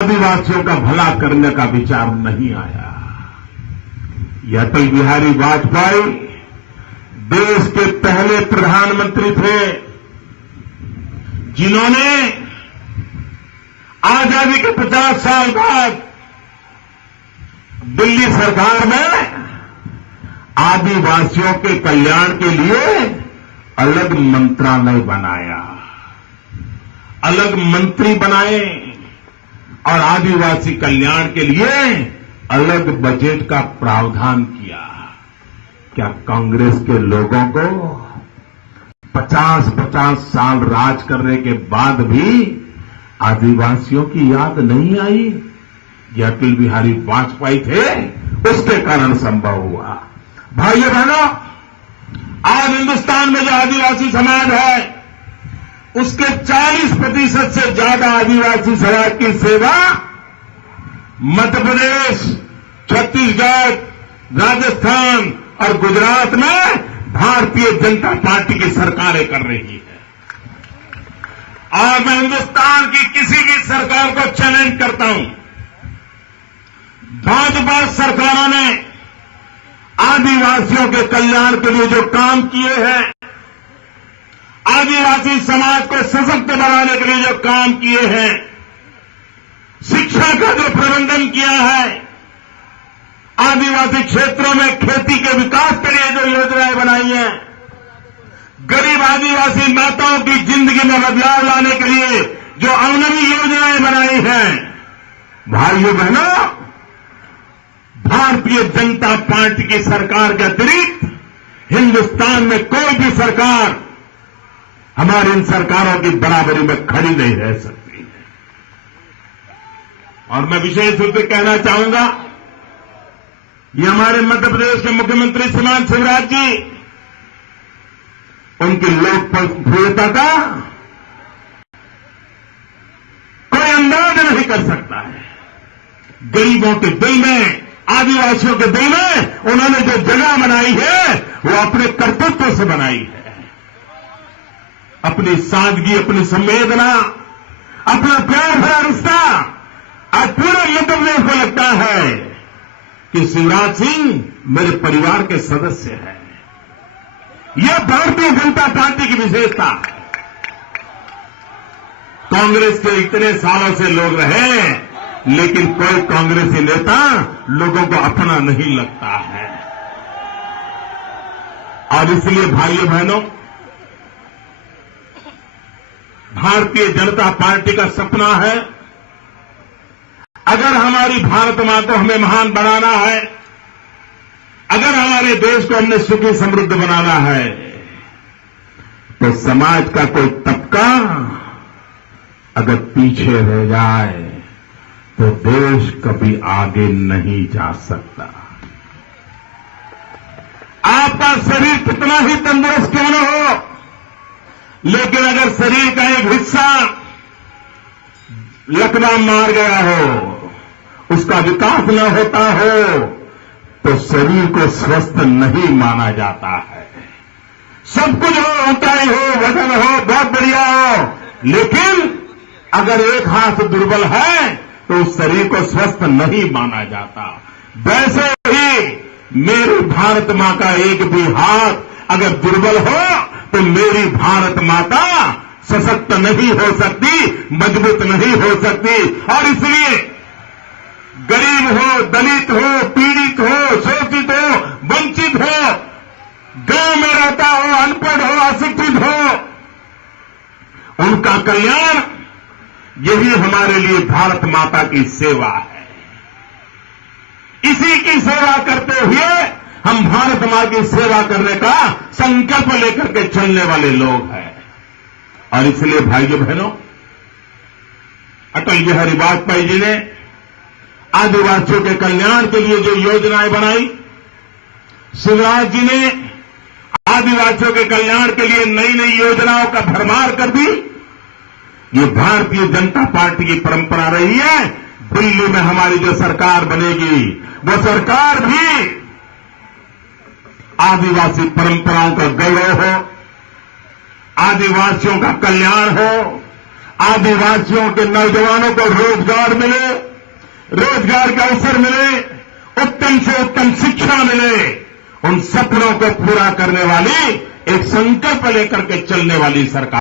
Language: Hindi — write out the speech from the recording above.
आदिवासियों का भला करने का विचार नहीं आया। यह अटल बिहारी वाजपेयी देश के पहले प्रधानमंत्री थे जिन्होंने आजादी के 50 साल बाद दिल्ली सरकार में आदिवासियों के कल्याण के लिए अलग मंत्रालय बनाया, अलग मंत्री बनाए और आदिवासी कल्याण के लिए अलग बजट का प्रावधान किया। क्या कांग्रेस के लोगों को 50-50 साल राज करने के बाद भी आदिवासियों की याद नहीं आई? ये अटल बिहारी वाजपेयी थे, उसके कारण संभव हुआ। भाइयों बहनों, आज हिंदुस्तान में जो आदिवासी समाज है उसके 40% से ज्यादा आदिवासी समाज की सेवा मध्य प्रदेश, छत्तीसगढ़, राजस्थान और गुजरात में भारतीय जनता पार्टी की सरकारें कर रही है। और मैं हिंदुस्तान की किसी भी सरकार को चैलेंज करता हूं, भाजपा सरकारों ने आदिवासियों के कल्याण के लिए जो काम किए हैं, आदिवासी समाज को सशक्त बनाने के लिए जो काम किए हैं, शिक्षा का जो प्रबंधन किया है, आदिवासी क्षेत्रों में खेती के विकास के लिए जो योजनाएं बनाई हैं, गरीब आदिवासी माताओं की जिंदगी में बदलाव लाने के लिए जो अवनवी योजनाएं बनाई हैं, भाइयों बहनों, भारतीय जनता पार्टी की सरकार के अतिरिक्त हिंदुस्तान में कोई भी सरकार हमारी इन सरकारों की बराबरी में खड़ी नहीं रह सकती है। और मैं विशेष रूप से कहना चाहूंगा, ये हमारे मध्य प्रदेश के मुख्यमंत्री श्रीमान शिवराज जी, उनकी लोकप्रियता का कोई अंदाज नहीं कर सकता है। गरीबों के दिल में, आदिवासियों के दिल में उन्होंने जो जगह बनाई है वो अपने कर्तव्य से बनाई है। अपनी सादगी, अपनी संवेदना, अपना प्यार भरा रिश्ता आज पूरे मध्य प्रदेश को लगता है कि शिवराज सिंह मेरे परिवार के सदस्य हैं। यह भारतीय जनता पार्टी की विशेषता है। कांग्रेस के इतने सालों से लोग रहे, लेकिन कोई कांग्रेसी नेता लोगों को अपना नहीं लगता है। और इसलिए भाइयों बहनों, भारतीय जनता पार्टी का सपना है, अगर हमारी भारत मां को हमें महान बनाना है, अगर हमारे देश को हमने सुखी समृद्ध बनाना है, तो समाज का कोई तबका अगर पीछे रह जाए तो देश कभी आगे नहीं जा सकता। आपका शरीर कितना ही तंदुरुस्त क्यों न हो, लेकिन अगर शरीर का एक हिस्सा लकवा मार गया हो, उसका विकास न होता हो, तो शरीर को स्वस्थ नहीं माना जाता है। सब कुछ हो, ऊंचाई हो, वजन हो, बहुत बढ़िया हो, लेकिन अगर एक हाथ दुर्बल है तो उस शरीर को स्वस्थ नहीं माना जाता। वैसे ही मेरी भारत मां का एक भी हाथ अगर दुर्बल हो तो मेरी भारत माता सशक्त नहीं हो सकती, मजबूत नहीं हो सकती। और इसलिए गरीब हो, दलित हो, पीड़ित हो, शोषित हो, वंचित हो, गांव में रहता हो, अनपढ़ हो, अशिक्षित हो, उनका कल्याण यही हमारे लिए भारत माता की सेवा है। इसी की सेवा करते हुए हम भारत मां की सेवा करने का संकल्प लेकर के चलने वाले लोग हैं। और इसलिए भाइयों बहनों, अटल बिहारी वाजपेयी जी ने आदिवासियों के कल्याण के लिए जो योजनाएं बनाई, शिवराज जी ने आदिवासियों के कल्याण के लिए नई नई योजनाओं का भरमार कर दी। ये भारतीय जनता पार्टी की परंपरा रही है। दिल्ली में हमारी जो सरकार बनेगी, वो सरकार भी आदिवासी परंपराओं का गौरव हो, आदिवासियों का कल्याण हो, आदिवासियों के नौजवानों को रोजगार मिले, रोजगार के अवसर मिले, उत्तम से उत्तम शिक्षा मिले, उन सपनों को पूरा करने वाली एक संकल्प लेकर के चलने वाली सरकार।